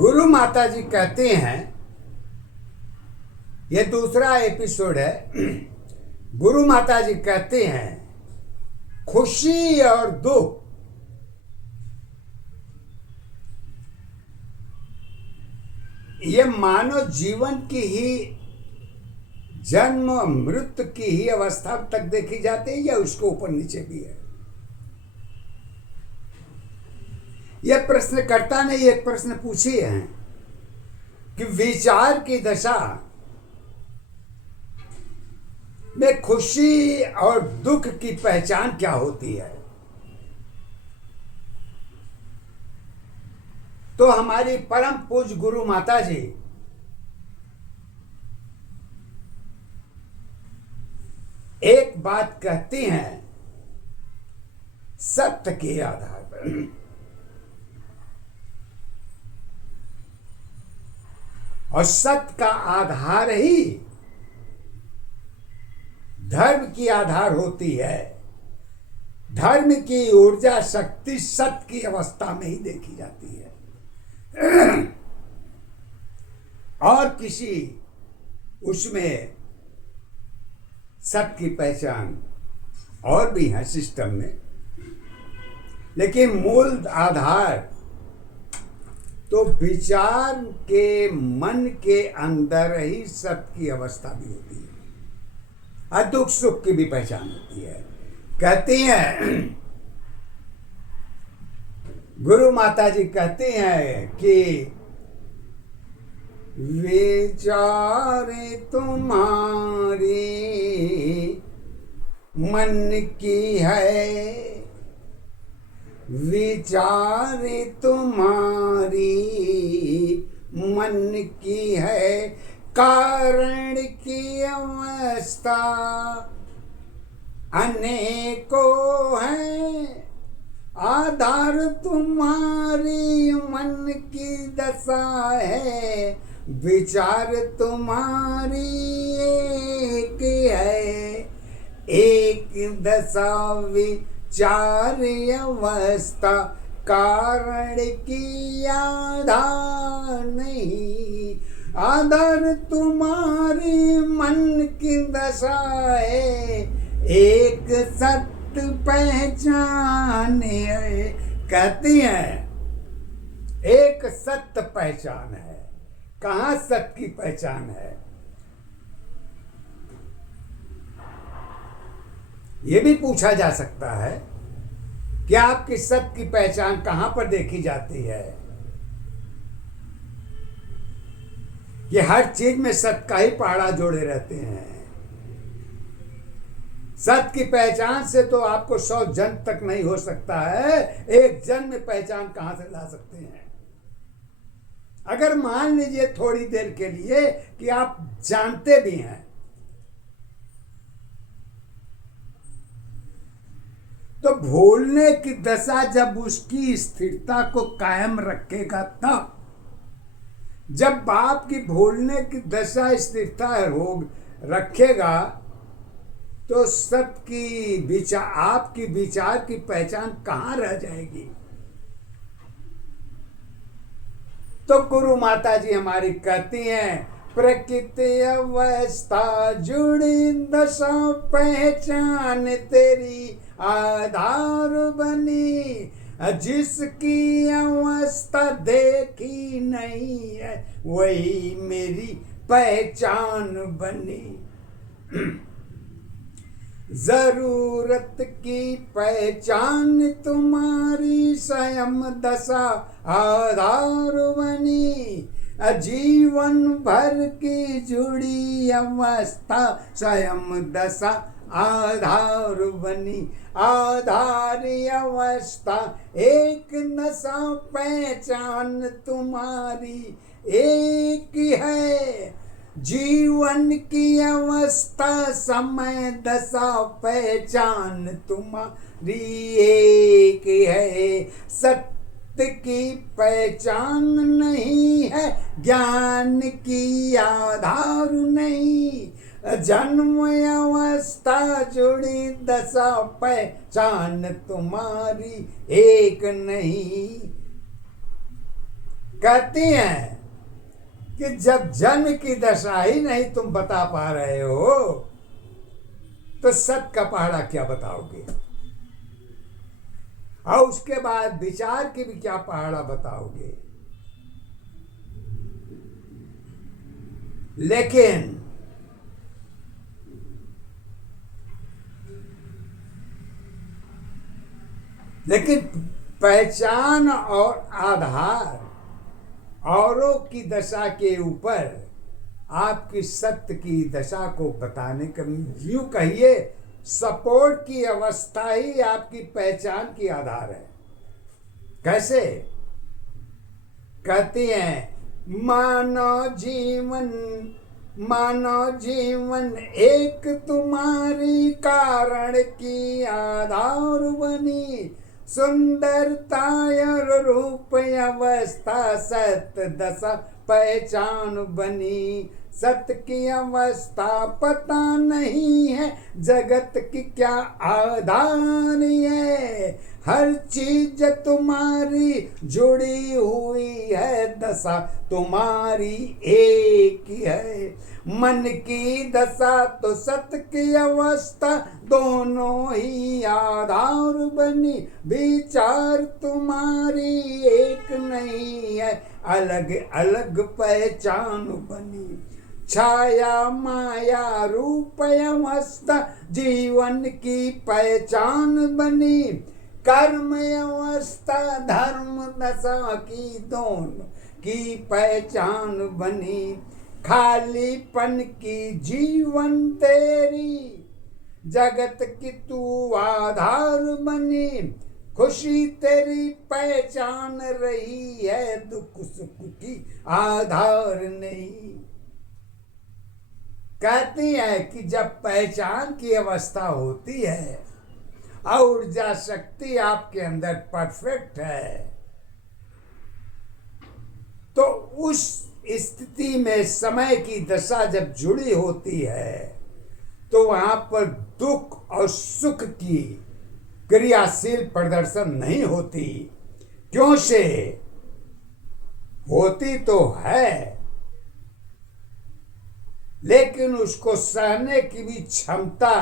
गुरु माता जी कहते हैं, ये दूसरा एपिसोड है। गुरु माता जी कहते हैं खुशी और दुख ये मानव जीवन की ही जन्म मृत्यु की ही अवस्था तक देखी जाती है या उसके ऊपर नीचे भी है। यह प्रश्नकर्ता ने एक प्रश्न पूछी है कि विचार की दशा में खुशी और दुख की पहचान क्या होती है। तो हमारी परम पूज्य गुरु माता जी एक बात कहती हैं सत्य के आधार पर, और सत्य का आधार ही धर्म की आधार होती है। धर्म की ऊर्जा शक्ति सत्य की अवस्था में ही देखी जाती है। और किसी उसमें सत्य की पहचान और भी है सिस्टम में, लेकिन मूल आधार तो विचार के मन के अंदर ही सत्य की अवस्था भी होती है और दुख सुख की भी पहचान होती है। कहती हैं गुरु माता जी कहती हैं कि विचारे तुम्हारी मन की है, विचारे तुम्हारी मन की है, कारण की अवस्था अनेकों है, आधार तुम्हारी मन की दशा है, विचार तुम्हारी एक है, एक दशा विचार अवस्था, कारण की आधार नहीं, आधार तुम्हारी मन की दशा है, एक सत्य पहचान है। कहती हैं एक सत्य पहचान है। कहाँ सत्य की पहचान है? ये भी पूछा जा सकता है कि आपकी सत्य की पहचान कहाँ पर देखी जाती है। ये हर चीज में सत्य का ही पहाड़ा जोड़े रहते हैं। सत्य की पहचान से तो आपको 100 जन्म तक नहीं हो सकता है, एक जन्म में पहचान कहां से ला सकते हैं। अगर मान लीजिए थोड़ी देर के लिए कि आप जानते भी हैं, तो भूलने की दशा जब उसकी स्थिरता को कायम रखेगा तब, जब आपकी भूलने की दशा स्थिरता रखेगा तो सत्य की आपकी विचार की पहचान कहाँ रह जाएगी। तो गुरु माता जी हमारी कहती हैं प्रकृति अवस्था जुड़ी दशा पहचान तेरी आधार बनी, जिसकी अवस्था देखी नहीं है वही मेरी पहचान बनी। जरूरत की पहचान तुम्हारी स्वयं दशा आधार बनी, जीवन भर की जुड़ी अवस्था स्वयं दशा आधार बनी, आधार अवस्था एक नशा पहचान तुम्हारी एक है, जीवन की अवस्था समय दशा पहचान तुम्हारी एक है, सत्य की पहचान नहीं है, ज्ञान की आधार नहीं, जन्म अवस्था जुड़ी दशा पहचान तुम्हारी एक नहीं। कहती हैं कि जब जन्म की दशा ही नहीं तुम बता पा रहे हो तो सत का पहाड़ा क्या बताओगे, और उसके बाद विचार की भी क्या पहाड़ा बताओगे। लेकिन पहचान और आधार औरों की दशा के ऊपर आपकी सत्य की दशा को बताने का, यूं कहिए सपोर्ट की अवस्था ही आपकी पहचान की आधार है। कैसे? कहती हैं मानव जीवन एक तुम्हारी कारण की आधार बनी, सुंदरता और रूप अवस्था सत्य दशा पहचान बनी। सत्य की अवस्था पता नहीं है, जगत की क्या आधार है, हर चीज तुम्हारी जुड़ी हुई है, दशा तुम्हारी एक ही है। मन की दशा तो सत्य की अवस्था दोनों ही आधार बनी, विचार तुम्हारी एक नहीं है, अलग अलग पहचान बनी। छाया माया रूप अवस्था जीवन की पहचान बनी, कर्म अवस्था धर्म दशा की दोनों की पहचान बनी। खालीपन की जीवन तेरी जगत की तू आधार बनी, खुशी तेरी पहचान रही है, दुख सुख की आधार नहीं। कहती है कि जब पहचान की अवस्था होती है और ऊर्जा शक्ति आपके अंदर परफेक्ट है, तो उस स्थिति में समय की दशा जब जुड़ी होती है तो वहां पर दुख और सुख की क्रियाशील प्रदर्शन नहीं होती। क्यों से? होती तो है, लेकिन उसको सहने की भी क्षमता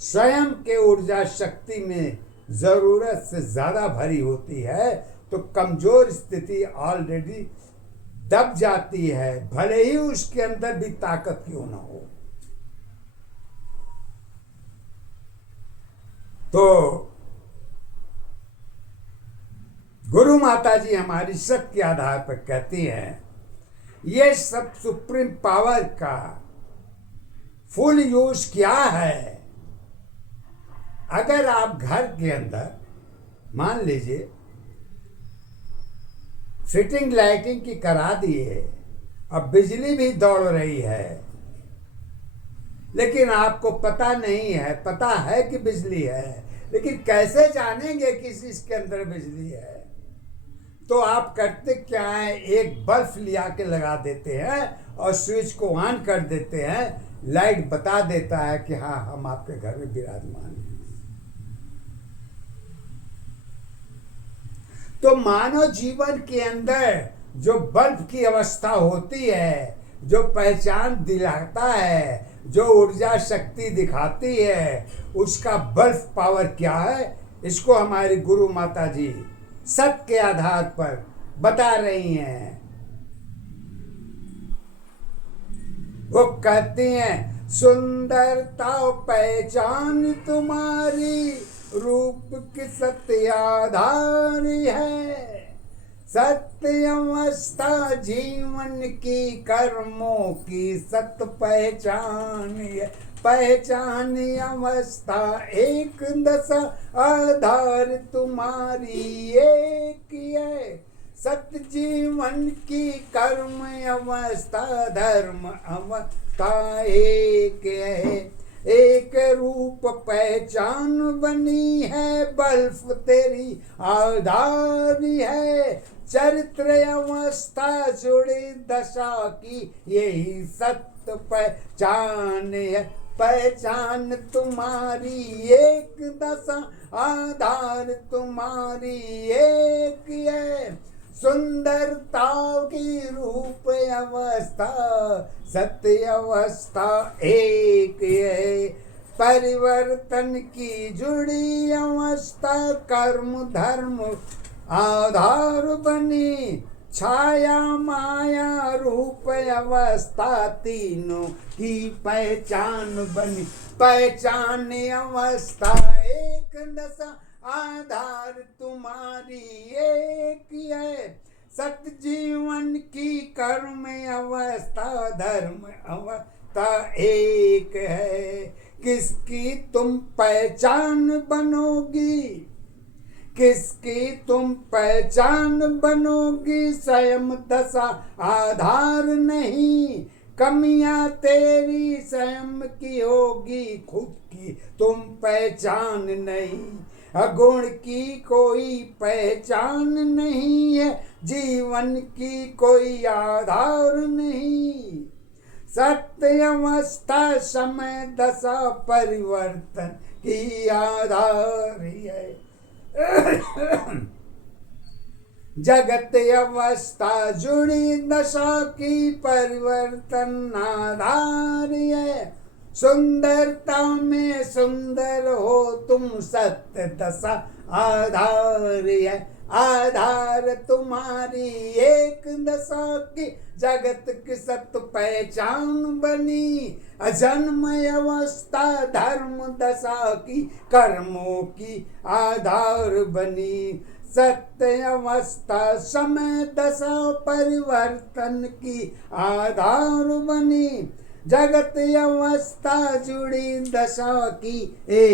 स्वयं के ऊर्जा शक्ति में जरूरत से ज्यादा भरी होती है, तो कमजोर स्थिति ऑलरेडी दब जाती है, भले ही उसके अंदर भी ताकत क्यों ना हो। तो गुरु माता जी हमारी सत्य के आधार पर कहती हैं, ये सब सुप्रीम पावर का फुल यूज क्या है। अगर आप घर के अंदर मान लीजिए फिटिंग लाइटिंग की करा दिए, अब बिजली भी दौड़ रही है, लेकिन आपको पता नहीं है, पता है कि बिजली है, लेकिन कैसे जानेंगे कि इसके अंदर बिजली है। तो आप करते क्या है, एक बल्ब लिया के लगा देते हैं और स्विच को ऑन कर देते हैं, लाइट बता देता है कि हाँ हम आपके घर में विराजमान हैं। तो मानव जीवन के अंदर जो बल्ब की अवस्था होती है, जो पहचान दिलाता है, जो ऊर्जा शक्ति दिखाती है, उसका बल्ब पावर क्या है, इसको हमारी गुरु माता जी सत्य के आधार पर बता रही हैं। वो कहती हैं सुंदरता पहचान तुम्हारी रूप की सत्य आधार है, सत्य अवस्था जीवन की कर्मों की सत्य पहचान है, पहचान अवस्था एक दशा आधार तुम्हारी एक है, सत्य जीवन की कर्म अवस्था धर्म अवस्था एक है, एक रूप पहचान बनी है, बल्ब तेरी आधार है, चरित्र अवस्था जुड़ी दशा की यही सत्य पहचान है, पहचान तुम्हारी एक दशा आधार तुम्हारी एक है, सुंदरता की रूप अवस्था सत्य अवस्था एक है। परिवर्तन की जुड़ी अवस्था कर्म धर्म आधार बनी। छाया माया रूप अवस्था तीनों की पहचान बनी। पहचान अवस्था एक दशा आधार तुम्हारी एक है। सत्य जीवन की कर्म अवस्था धर्म अवस्था एक है। किसकी तुम पहचान बनोगी, किसकी तुम पहचान बनोगी। स्वयं दशा आधार नहीं, कमियां तेरी स्वयं की होगी। खुद की तुम पहचान नहीं, अगुण की कोई पहचान नहीं है। जीवन की कोई आधार नहीं। सत्य अवस्था समय दशा परिवर्तन की आधार है। जगत अवस्था जुड़ी दशा की परिवर्तन आधार है। सुंदरता में सुंदर हो तुम सत्य दशा आधार है। आधार तुम्हारी एक दशा की जगत की सत्य पहचान बनी। अजन्म अवस्था धर्म दशा की कर्मों की आधार बनी। सत्य अवस्था समय दशा परिवर्तन की आधार बनी। जगत अवस्था जुड़ी दशा की